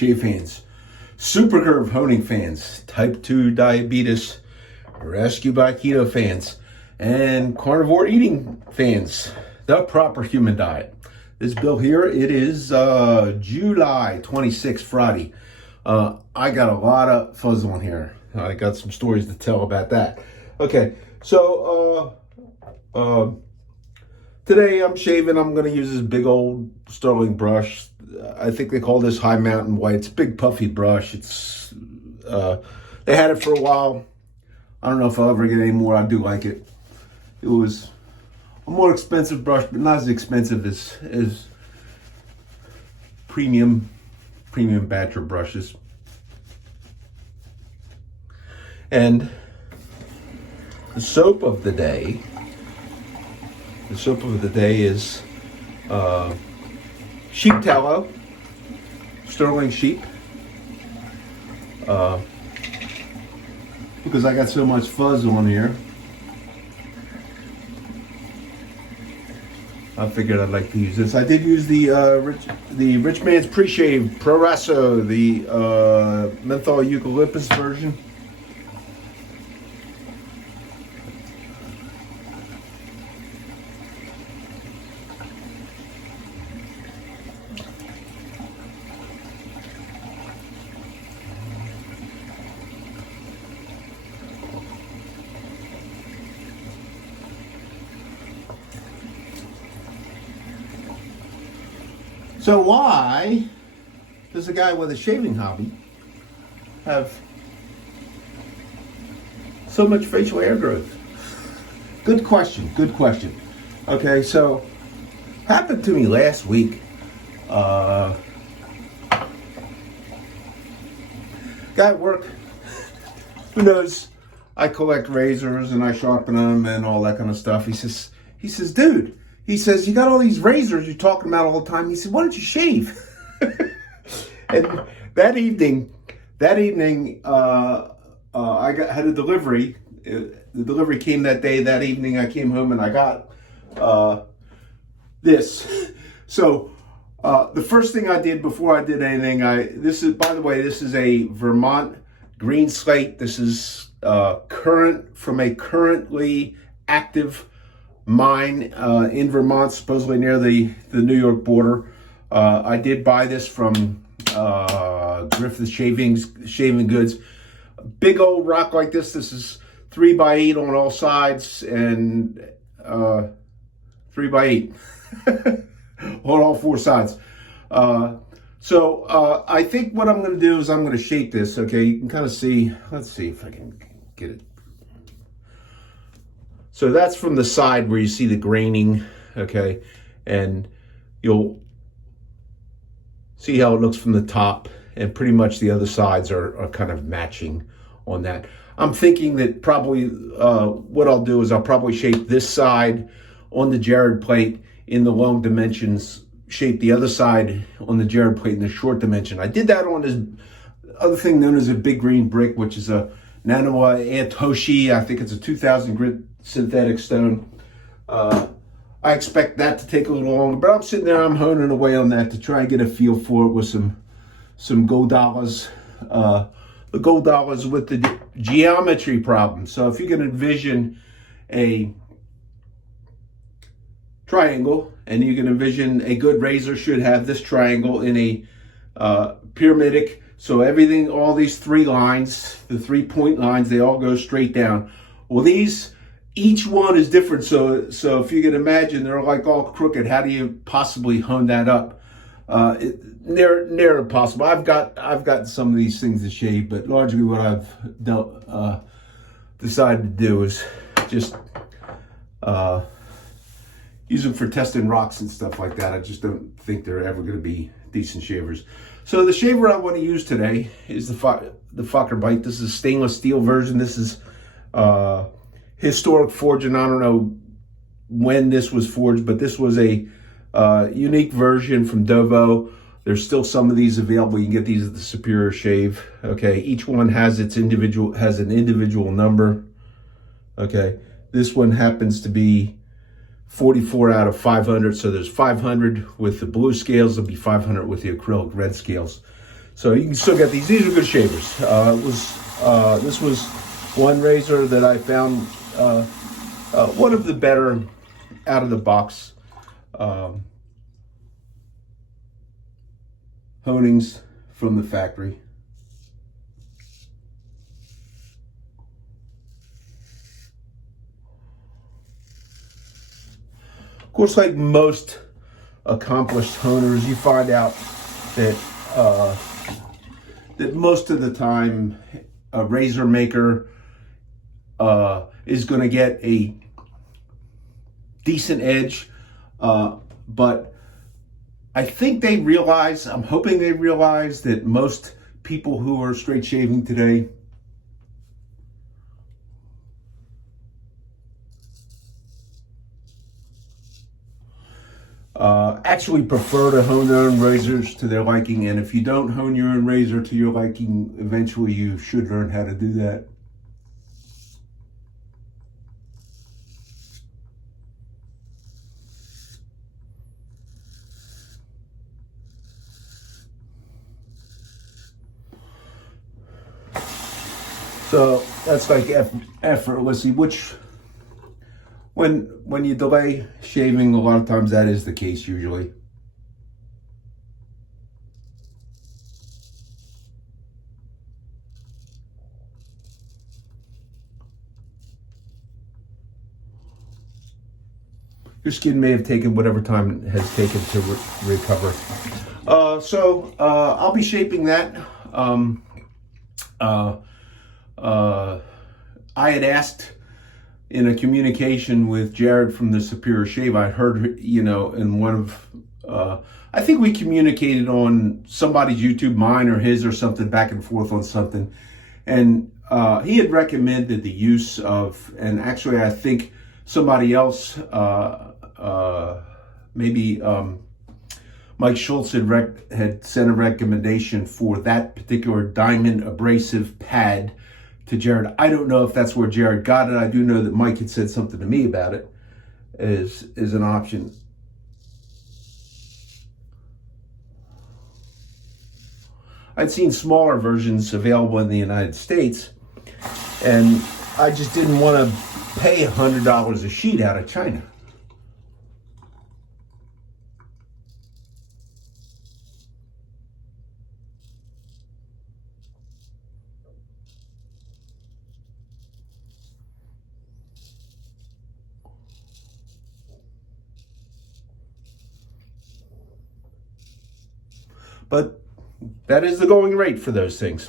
shave fans, super curve honing fans, type 2 diabetes, rescue by keto fans, and carnivore eating fans, the proper human diet. This bill here, it is July 26th, Friday. I got a lot of fuzz on here. I got some stories to tell about that. Okay, so today I'm shaving. I'm going to use this big old Sterling brush. I think they call this High Mountain White. It's a big puffy brush. It's they had it for a while. I don't know if I'll ever get any more. I do like it. It was a more expensive brush, but not as expensive as premium Badger brushes. And the soap of the day is sheep tallow, Sterling sheep, because I got so much fuzz on here. I figured I'd like to use this. I did use the Rich Man's Pre-Shave Pro Raso, the menthol eucalyptus version. So why does a guy with a shaving hobby have so much facial hair growth? Good question, good question. Okay, so happened to me last week. Guy at work who knows I collect razors and I sharpen them and all that kind of stuff. He says, dude, he says, you got all these razors you're talking about all the time. He said, why don't you shave? And that evening, I had a delivery. The delivery came that day. That evening, I came home and I got this. So the first thing I did before I did anything, this is a Vermont green slate. This is from a currently active mine in Vermont, supposedly near the New York border. I did buy this from Griffith Shaving Goods. A big old rock like this. This is 3x8 on all sides and 3x8 on all four sides. So I think what I'm going to do is I'm going to shape this. Okay, you can kind of see. Let's see if I can get it. So that's from the side where you see the graining, okay? And you'll see how it looks from the top, and pretty much the other sides are kind of matching on that. I'm thinking that probably what I'll do is I'll probably shape this side on the Jared plate in the long dimensions, shape the other side on the Jared plate in the short dimension. I did that on this other thing known as a big green brick, which is a Nanawa Antoshi. I think it's a 2,000 grit synthetic stone. I expect that to take a little longer, but I'm sitting there, I'm honing away on that to try and get a feel for it with some gold dollars. The gold dollars with the geometry problem. So if you can envision a triangle, and you can envision a good razor should have this triangle in a pyramidic. So everything, all these three lines, the 3-point lines, they all go straight down. Well, each one is different. So if you can imagine, they're like all crooked. How do you possibly hone that up? Near impossible. I've got some of these things to shave, but largely what I've decided to do is just use them for testing rocks and stuff like that. I just don't think they're ever going to be decent shavers. So the shaver I want to use today is the Fokker Bite. This is a stainless steel version. This is historic forging. I don't know when this was forged, but this was a unique version from Dovo. There's still some of these available. You can get these at the Superior Shave. Okay, each one has an individual number. Okay, this one happens to be 44 out of 500. So there's 500 with the blue scales. There'll be 500 with the acrylic red scales. So you can still get these. These are good shavers. This was one razor that I found one of the better out of the box honings from the factory. Of course, like most accomplished honers, you find out that that most of the time a razor maker is going to get a decent edge, but I think they realize, I'm hoping they realize, that most people who are straight shaving today actually prefer to hone their own razors to their liking. And if you don't hone your own razor to your liking, eventually you should learn how to do that. So that's like effortlessly, which when you delay shaving, a lot of times that is the case usually. Your skin may have taken whatever time it has taken to recover. So I'll be shaping that. I had asked in a communication with Jared from the Superior Shave, I heard, you know, in one of, I think we communicated on somebody's YouTube, mine or his or something, back and forth on something. And he had recommended the use of, and actually I think somebody else, maybe Mike Schultz had sent a recommendation for that particular diamond abrasive pad to Jared. I don't know if that's where Jared got it. I do know that Mike had said something to me about it as an option. I'd seen smaller versions available in the United States, and I just didn't want to pay $100 a sheet out of China. But that is the going rate for those things.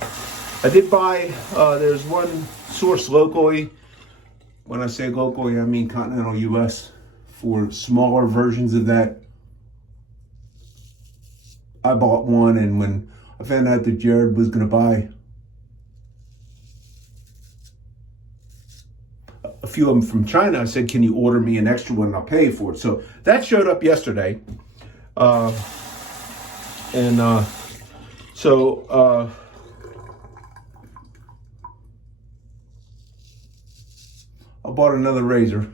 I did buy, there's one source locally. When I say locally, I mean continental US, for smaller versions of that. I bought one, and when I found out that Jared was going to buy a few of them from China, I said, can you order me an extra one and I'll pay for it? So that showed up yesterday. I bought another razor.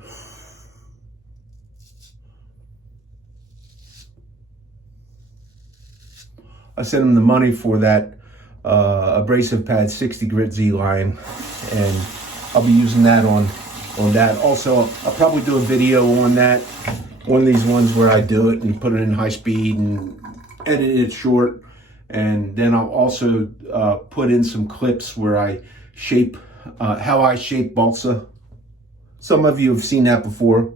I sent him the money for that abrasive pad 60 grit Z line, and I'll be using that on that. Also, I'll probably do a video on that, one of these ones where I do it and put it in high speed and edit it short. And then I'll also put in some clips where I shape, how I shape balsa. Some of you have seen that before.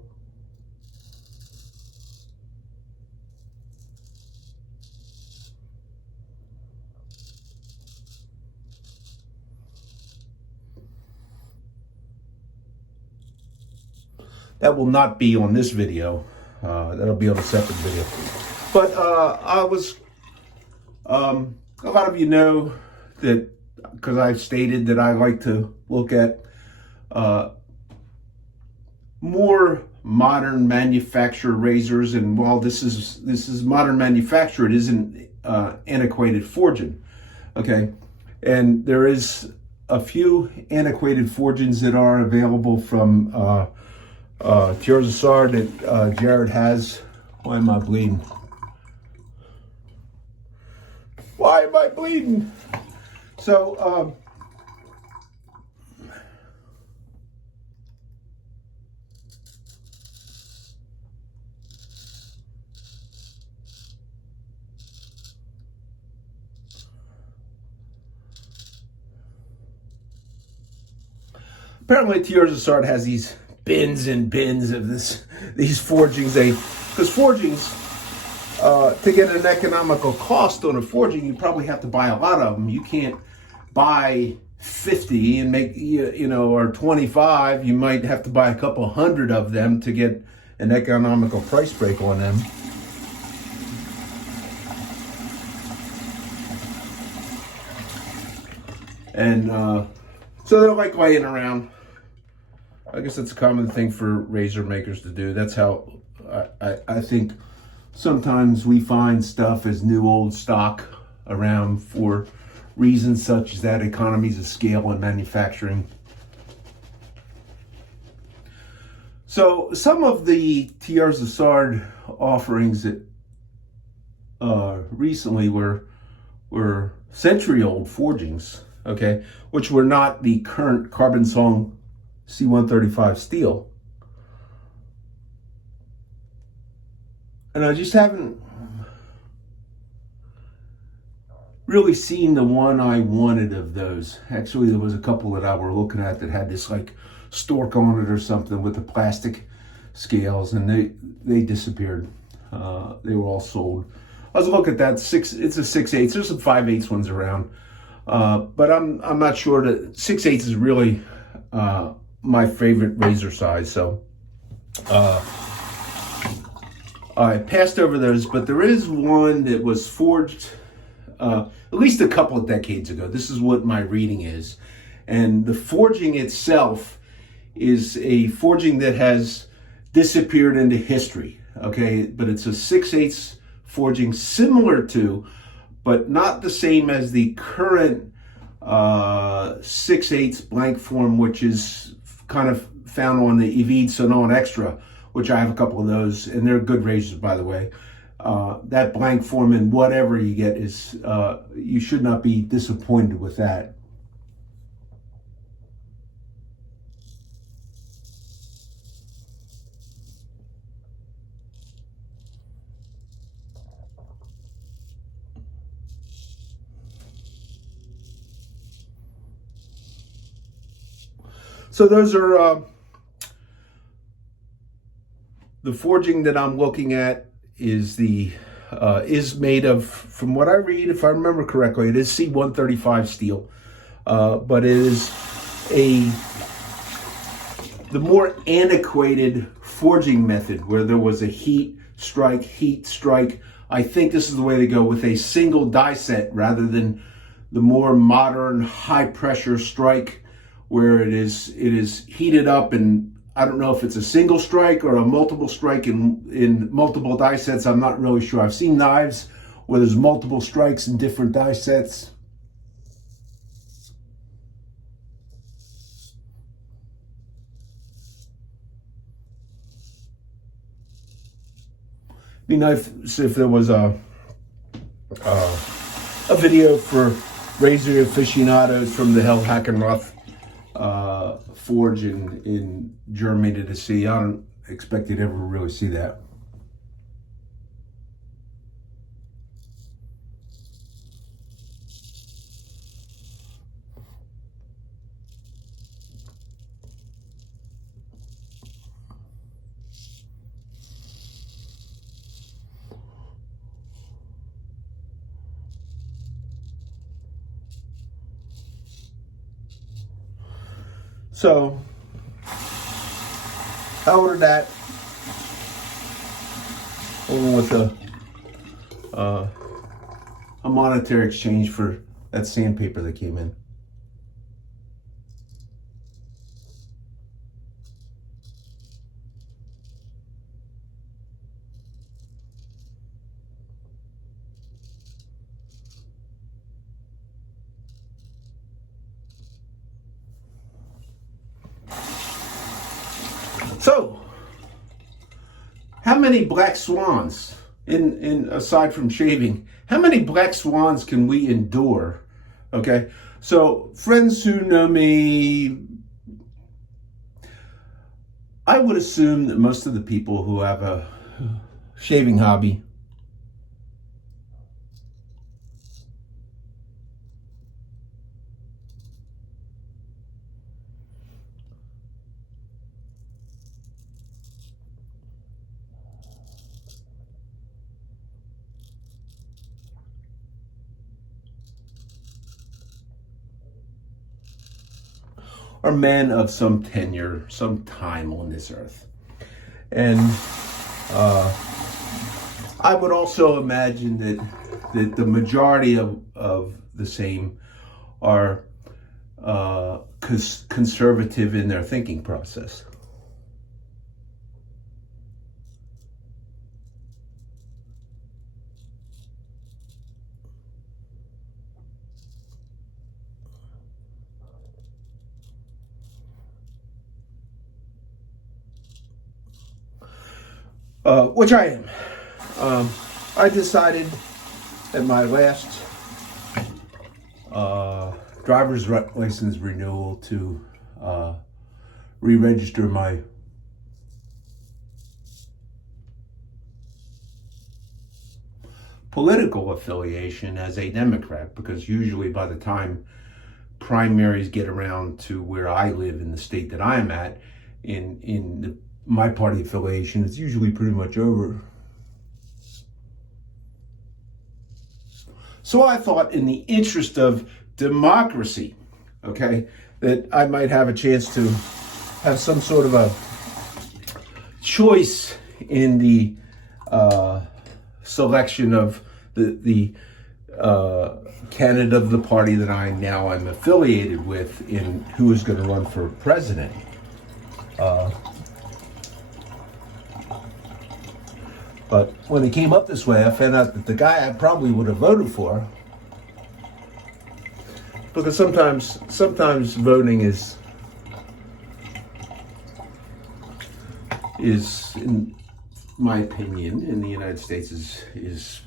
That will not be on this video. That'll be on a separate video. But a lot of you know that, because I've stated that I like to look at more modern manufactured razors, and while this is modern manufacture, it isn't antiquated forging. Okay, and there is a few antiquated forgings that are available from Tuah that Jared has. Why am I bleeding? Why am am I bleeding? So, apparently Tierza has these bins and bins of these forgings. Because forgings, to get an economical cost on a forging, you probably have to buy a lot of them. You can't buy 50 and make, or 25. You might have to buy a couple hundred of them to get an economical price break on them. And so they're like laying around. I guess that's a common thing for razor makers to do. That's how I think sometimes we find stuff as new old stock around for reasons such as that, economies of scale in manufacturing. So some of the Tierza offerings that recently were century-old forgings, okay, which were not the current Carbon Song C135 steel. And I just haven't really seen the one I wanted of those. Actually, there was a couple that I were looking at that had this like stork on it or something with the plastic scales, and they disappeared. They were all sold. I was looking at that. It's a 6/8. There's some 5/8 ones around, but I'm not sure that 6/8 is really my favorite razor size. So I passed over those, but there is one that was forged at least a couple of decades ago. This is what my reading is. And the forging itself is a forging that has disappeared into history, okay? But it's a 6/8 forging similar to, but not the same as the current 6/8 blank form, which is kind of found on the Evide Sonon Extra, which I have a couple of those, and they're good razors, by the way. That blank form and whatever you get is, you should not be disappointed with that. So those are the forging that I'm looking at is made of, from what I read, if I remember correctly, it is C135 steel, but it is the more antiquated forging method where there was a heat strike. I think this is the way to go, with a single die set rather than the more modern high pressure strike where it is heated up, and I don't know if it's a single strike or a multiple strike in multiple die sets. I'm not really sure. I've seen knives where there's multiple strikes in different die sets. Be nice if there was a video for razor aficionados from the Hellhackenroth forge in Germany to see. I don't expect you'd ever really see that. So I ordered that along with a monetary exchange for that sandpaper that came in. So, how many black swans, in aside from shaving, How many black swans can we endure? Okay, so friends who know me, I would assume that most of the people who have a shaving hobby are men of some tenure, some time on this earth. And I would also imagine that the majority of the same are conservative in their thinking process. Which I am. I decided at my last driver's license renewal to re-register my political affiliation as a Democrat, because usually by the time primaries get around to where I live in the state that I'm at, my party affiliation, it's usually pretty much over. So I thought, in the interest of democracy, okay, that I might have a chance to have some sort of a choice in the selection of the candidate of the party that I now am affiliated with in who is going to run for president. But when it came up this way, I found out that the guy I probably would have voted for, because sometimes voting is in my opinion in the United States is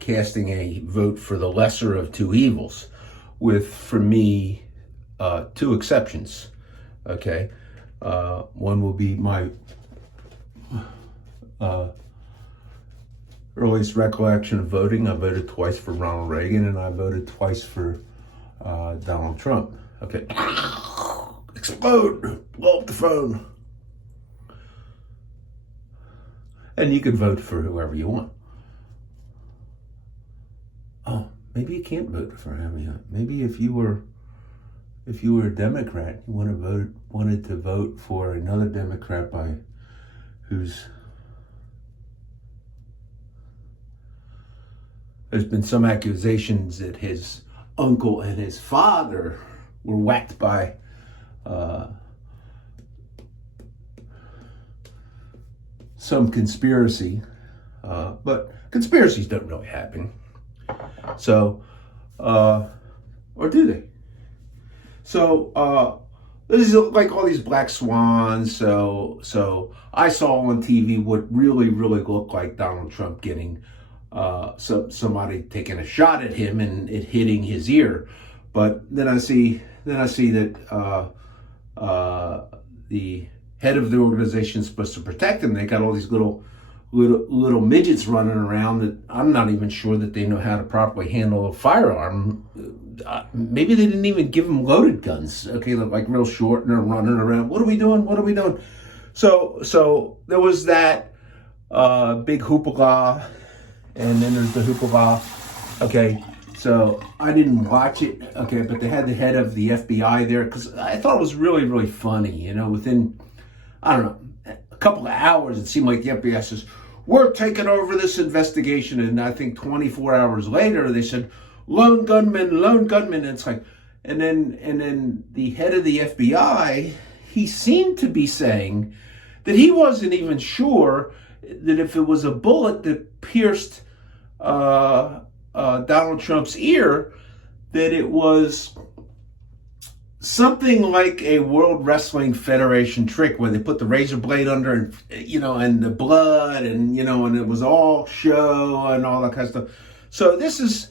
casting a vote for the lesser of two evils, with, for me, two exceptions. Okay, one will be my earliest recollection of voting. I voted twice for Ronald Reagan, and I voted twice for Donald Trump. Okay. Explode! Blow up the phone. And you can vote for whoever you want. Oh, maybe you can't vote for whoever you want. Maybe if you were a Democrat, you wanted to vote for another Democrat there's been some accusations that his uncle and his father were whacked by some conspiracy, but conspiracies don't really happen. So, or do they? So, this is like all these black swans. So I saw on TV what really looked like Donald Trump getting somebody taking a shot at him and it hitting his ear. But then I see that the head of the organization is supposed to protect him. They got all these little midgets running around that I'm not even sure that they know how to properly handle a firearm. Maybe they didn't even give them loaded guns. Okay, they're like real short and they're running around. What are we doing? So there was that big hoopla, and then there's the hoopla. Okay, so I didn't watch it. Okay, but they had the head of the FBI there because I thought it was really funny. You know, within, I don't know, a couple of hours, it seemed like the FBI says, we're taking over this investigation. And I think 24 hours later, they said, lone gunman. And it's like, and then the head of the FBI, he seemed to be saying that he wasn't even sure that if it was a bullet that pierced Donald Trump's ear, that it was something like a World Wrestling Federation trick where they put the razor blade under and, and the blood and, and it was all show and all that kind of stuff. So this is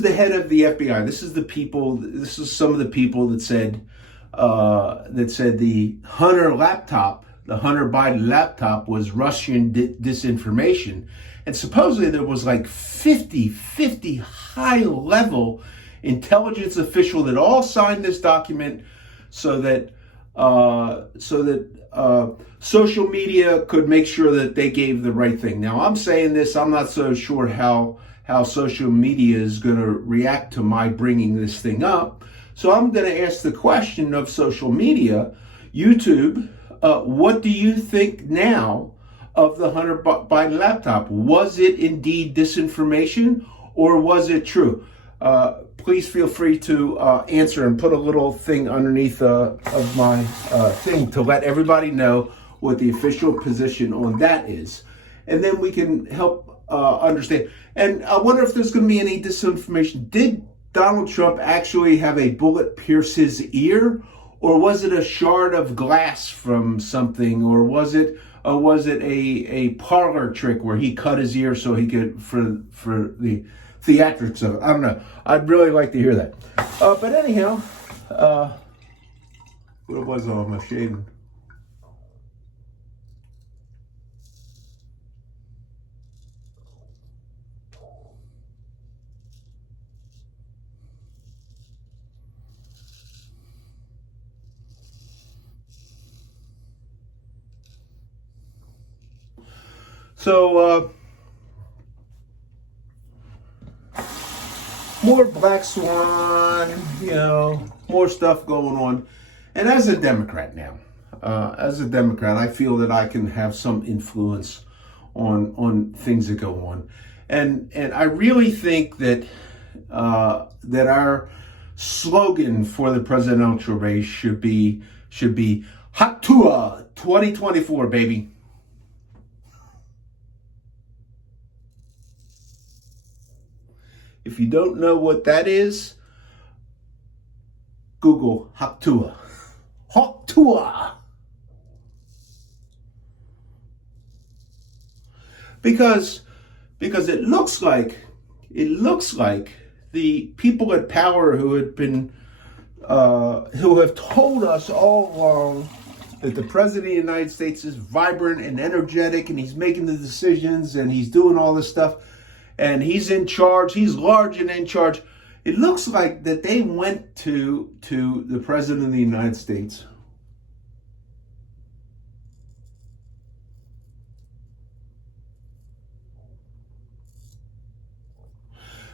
the head of the FBI. This is the people. This is some of the people that said the Hunter laptop, the Hunter Biden laptop, was Russian disinformation, and supposedly there was like 50 high-level intelligence official that all signed this document so that social media could make sure that they gave the right thing. Now, I'm saying this, I'm not so sure how social media is going to react to my bringing this thing up. So I'm going to ask the question of social media, YouTube, what do you think now of the Hunter Biden laptop? Was it indeed disinformation, or was it true? Please feel free to answer and put a little thing underneath of my thing to let everybody know what the official position on that is. And then we can help understand. And I wonder if there's going to be any disinformation. Did Donald Trump actually have a bullet pierce his ear? Or was it a shard of glass from something? Or was it a parlor trick where he cut his ear so he could, for the theatrics of it? I don't know. I'd really like to hear that. But anyhow, what was all my shaving? So, more Black Swan, more stuff going on. And as a Democrat now, I feel that I can have some influence on things that go on. And I really think that that our slogan for the presidential race should be Hot Tuah 2024, baby. If you don't know what that is, Google Hot Tuah. Hot Tuah. Because it looks like the people at power who have told us all along that the president of the United States is vibrant and energetic and he's making the decisions and he's doing all this stuff and he's in charge, he's large and in charge. It looks like that they went to the president of the United States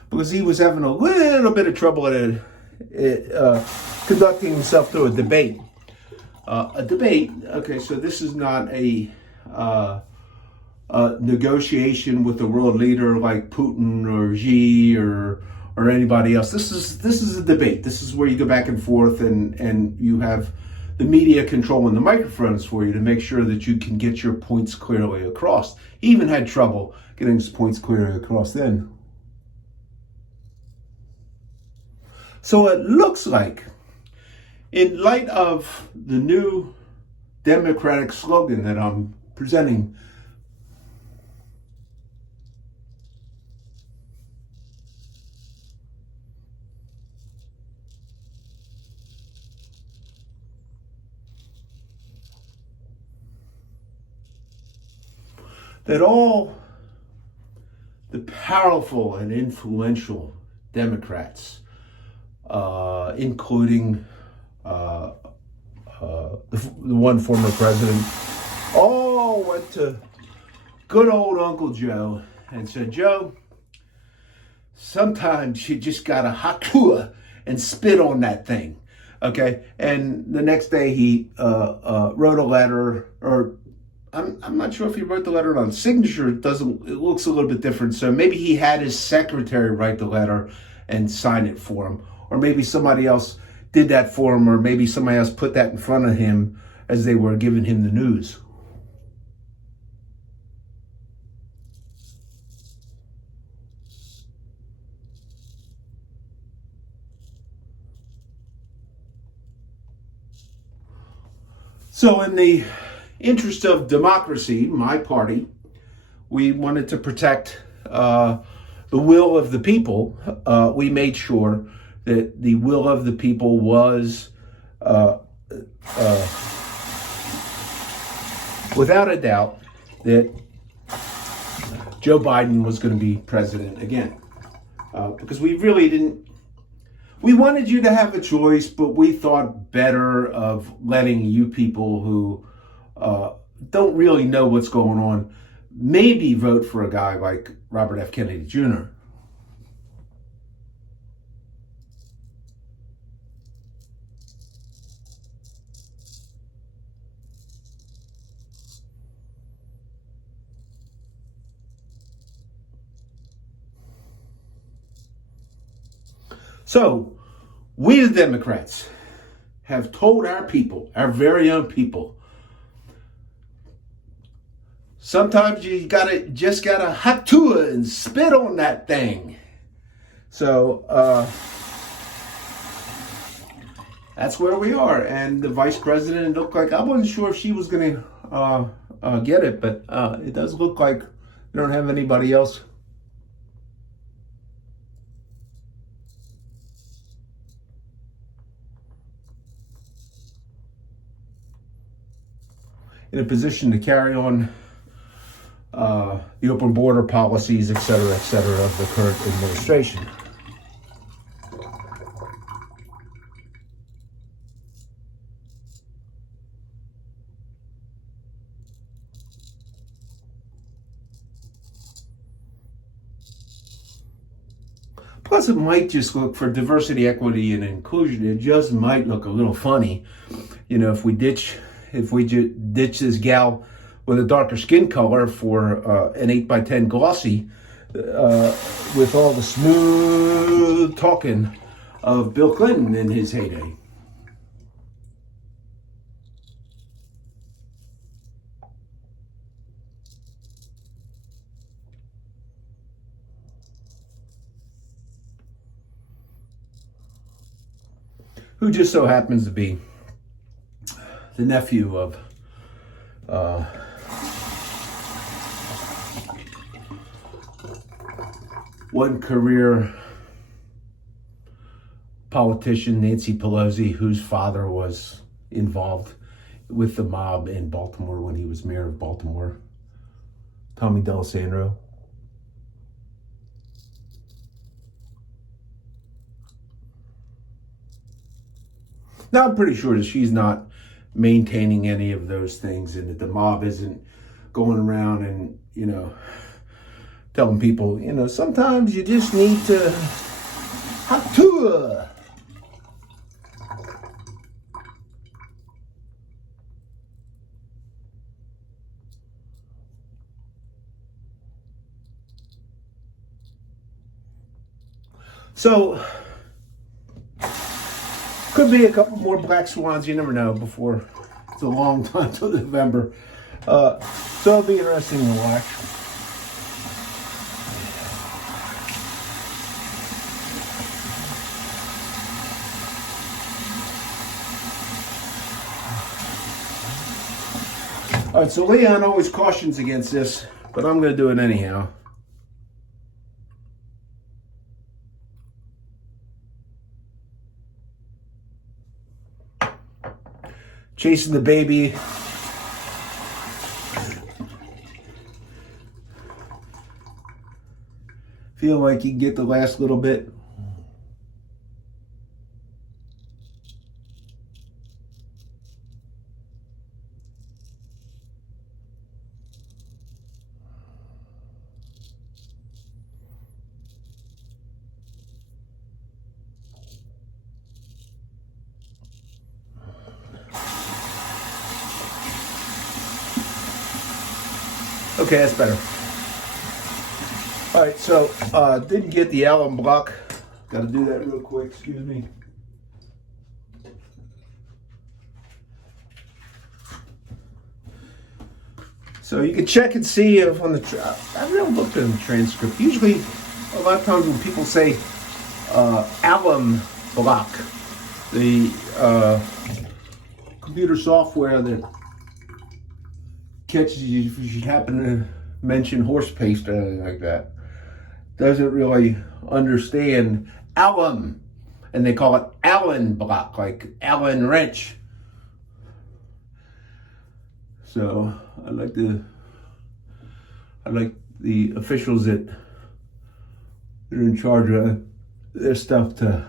because he was having a little bit of trouble at conducting himself through a debate. Okay, so this is not a negotiation with a world leader like Putin or Xi or anybody else. This is a debate. This is where you go back and forth and you have the media controlling the microphones for you to make sure that you can get your points clearly across. He even had trouble getting his points clearly across then. So it looks like, in light of the new Democratic slogan that I'm presenting, that all the powerful and influential Democrats, including the one former president, all went to good old Uncle Joe and said, Joe, sometimes you just got to hot tuah and spit on that thing, okay? And the next day he wrote a letter, or I'm not sure if he wrote the letter on signature. It looks a little bit different. So maybe he had his secretary write the letter and sign it for him. Or maybe somebody else did that for him, or maybe somebody else put that in front of him as they were giving him the news. So in the interest of democracy, my party, we wanted to protect the the will of the people. We made sure that the will of the people was, without a doubt, that Joe Biden was going to be president again. Because we really didn't, we wanted you to have a choice, but we thought better of letting you people who don't really know what's going on maybe vote for a guy like Robert F. Kennedy Jr. So, we the Democrats have told our people, our very own people, sometimes you just gotta hot tuah and spit on that thing. So that's where we are. And the vice president looked like, I wasn't sure if she was gonna get it, but it does look like we don't have anybody else. In a position to carry on the open border policies, et cetera, of the current administration. Plus, it might just look, for diversity, equity, and inclusion, it just might look a little funny, you know, if we ditch this gal with a darker skin color for an 8x10 glossy, with all the smooth talking of Bill Clinton in his heyday. Who just so happens to be the nephew of one career politician, Nancy Pelosi, whose father was involved with the mob in Baltimore when he was mayor of Baltimore, Tommy D'Alessandro. Now, I'm pretty sure that she's not maintaining any of those things, and that the mob isn't going around and, you know, telling people, you know, sometimes you just need to hot tuah. So, could be a couple more black swans, you never know, before it's a long time till November. So it'll be interesting to watch. All right, so Leon always cautions against this, but I'm going to do it anyhow. Chasing the baby. Feel like you can get the last little bit. Okay, that's better. All right, so didn't get the alum block. Got to do that real quick. Excuse me. So you can check and see if on the. I've never looked at the transcript. Usually, a lot of times when people say alum block, the computer software that catches you if you happen to mention horse paste or anything like that, doesn't really understand alum, and they call it Allen block, like Allen wrench. So I like the officials that are in charge of their stuff to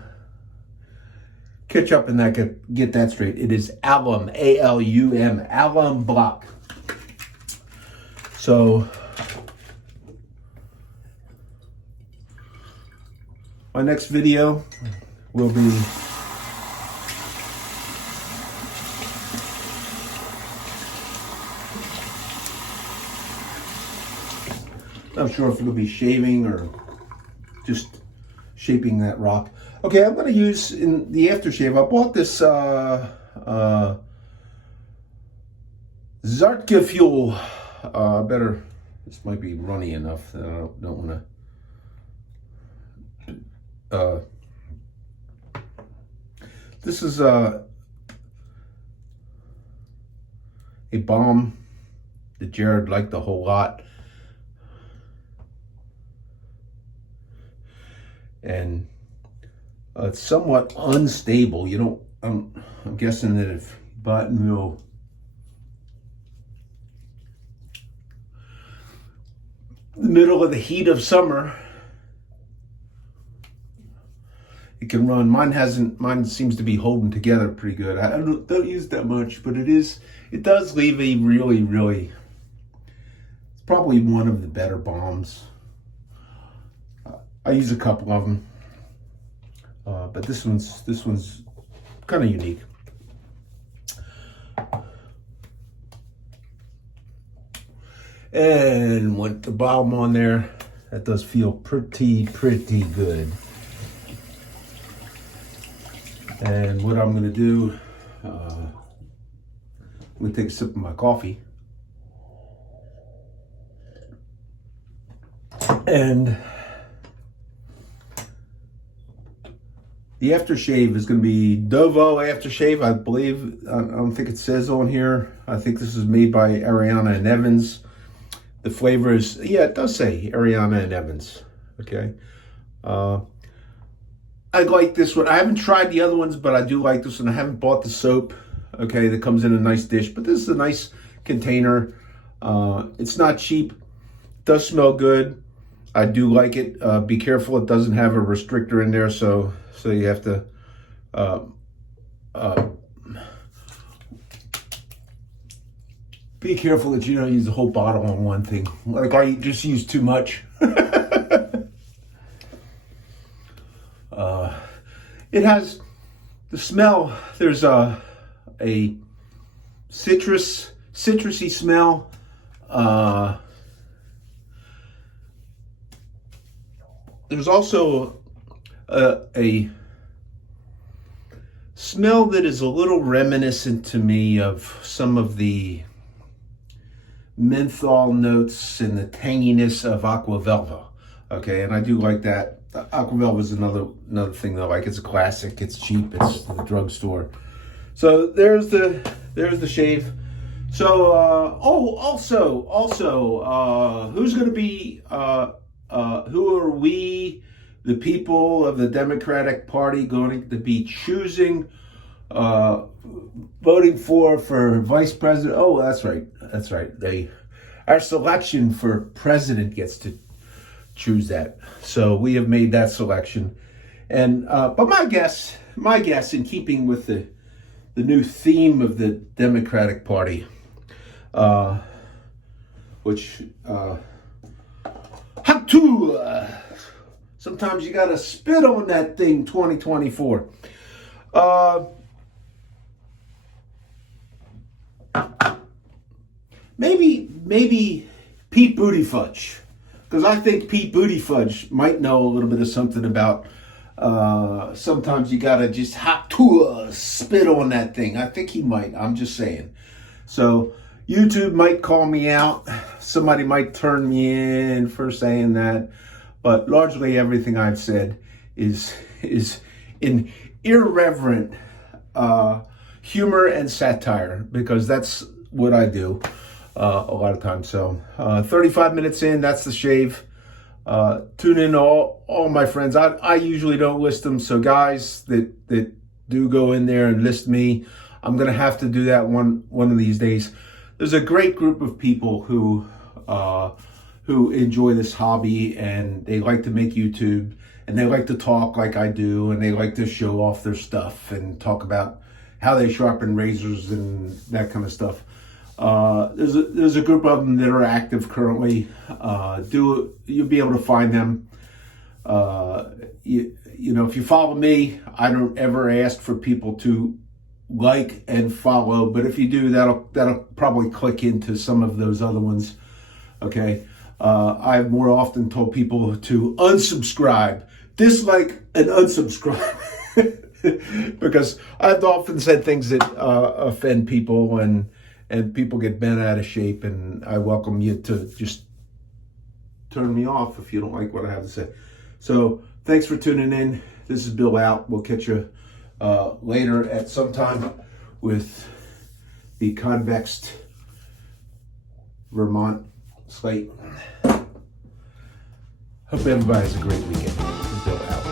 catch up and get that straight. It is alum, A-L-U-M, alum block. So my next video will be not sure if it'll be shaving or just shaping that rock. Okay, I'm going to use in the aftershave. I bought this Zartka fuel. This might be runny enough that I don't want to. This is a balm that Jared liked a whole lot. And it's somewhat unstable. You don't. I'm guessing that if you bought in the middle of the heat of summer, it can run. Mine seems to be holding together pretty good. I don't use that much, but it does leave a really. It's probably one of the better balms. I use a couple of them, but this one's kind of unique. And with the balm on there, that does feel pretty good. And what I'm gonna do, I'm gonna take a sip of my coffee, and the aftershave is going to be Dovo aftershave, I believe. I don't think it says on here. I think this is made by Ariana and Evans. The flavor is, yeah, it does say Ariana and Evans. Okay. I like this one. I haven't tried the other ones, but I do like this one. I haven't bought the soap, okay, that comes in a nice dish, but this is a nice container. It's not cheap. It does smell good. I do like it. Be careful, it doesn't have a restrictor in there, so you have to be careful that you don't use the whole bottle on one thing. Like I just use too much. It has the smell. There's a citrusy smell. There's also a smell that is a little reminiscent to me of some of the menthol notes and the tanginess of Aquavelva. Okay, and I do like that. Aquavelva is another thing that I like. It's a classic. It's cheap. It's in the drugstore. So there's the shave. So also who's going to be who are we, the people of the Democratic Party, going to be choosing, voting for vice president? Oh, that's right. Our selection for president gets to choose that. So we have made that selection, and but my guess, in keeping with the new theme of the Democratic Party, which sometimes you gotta spit on that thing. 2024. Maybe Pete Buttigieg, because I think Pete Buttigieg might know a little bit of something about. Sometimes you gotta just spit on that thing. I think he might. I'm just saying. So YouTube might call me out. Somebody might turn me in for saying that. But largely everything I've said is in irreverent humor and satire, because that's what I do a lot of times. So 35 minutes in, that's the shave. Tune in to all my friends. I usually don't list them, so guys that do go in there and list me, I'm gonna have to do that one of these days. There's a great group of people who enjoy this hobby, and they like to make YouTube, and they like to talk like I do, and they like to show off their stuff and talk about how they sharpen razors and that kind of stuff. There's a group of them that are active currently. You'll be able to find them. You know, if you follow me, I don't ever ask for people to like and follow, but if you do, that'll probably click into some of those other ones. Okay. I've more often told people to unsubscribe, dislike, and unsubscribe. Because I've often said things that offend people, and people get bent out of shape, and I welcome you to just turn me off if you don't like what I have to say. So thanks for tuning in. This is Bill out. We'll catch you later at some time with the convexed Vermont slate. Hope everybody has a great weekend. Bill out.